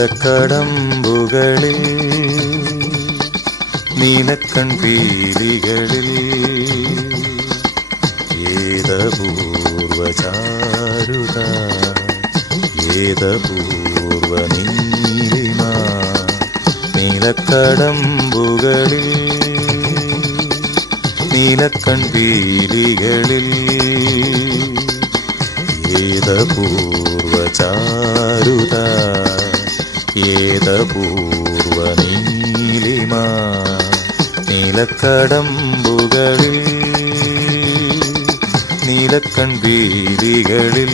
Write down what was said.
നീലക്കടമ്പുകളിൽ നീലക്കൺ പീലികളിൽ ഏതപൂർവചാരുത ഏതപൂർവ നീലിമ നീലക്കടമ്പുകളിൽ നീലക്കൺ പീലികളിൽ ഏതപൂർവചാരുത ഏതപൂർവ നീലിമ നീലക്കടമ്പുകളിൽ നീലക്കൺ പീലികളിൽ